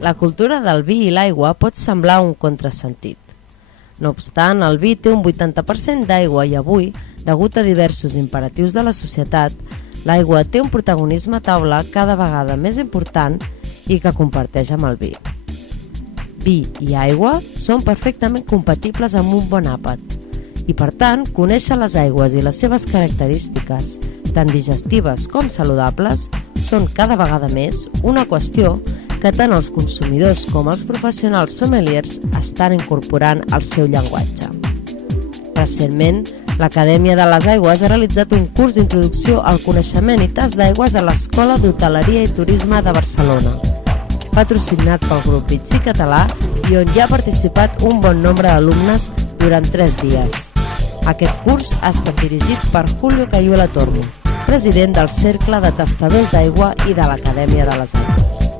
La cultura del vi i l'aigua pot semblar un contrasentit. No obstant, el vi té un 80% d'aigua i avui, degut a diversos imperatius de la societat, l'aigua té un protagonisme a taula cada vegada més important i que comparteix amb el vi. Vi i aigua són perfectament compatibles amb un bon àpat i, per tant, conèixer les aigües i les seves característiques, tant digestives com saludables, són cada vegada més una qüestió que tant els consumidors com els professionals sommeliers estan incorporant al seu llenguatge. Recentment, l'Acadèmia de les Aigües ha realitzat un curs d'introducció al coneixement i tast d'aigües a l'Escola d'Hoteleria i Turisme de Barcelona, patrocinat pel grup ITSI Català i on ja ha participat un bon nombre d'alumnes durant 3 dies. Aquest curs ha estat dirigit per Julio Cayuela Tormo, president del Cercle de Tastadors d'Aigua i de l'Acadèmia de les Aigües.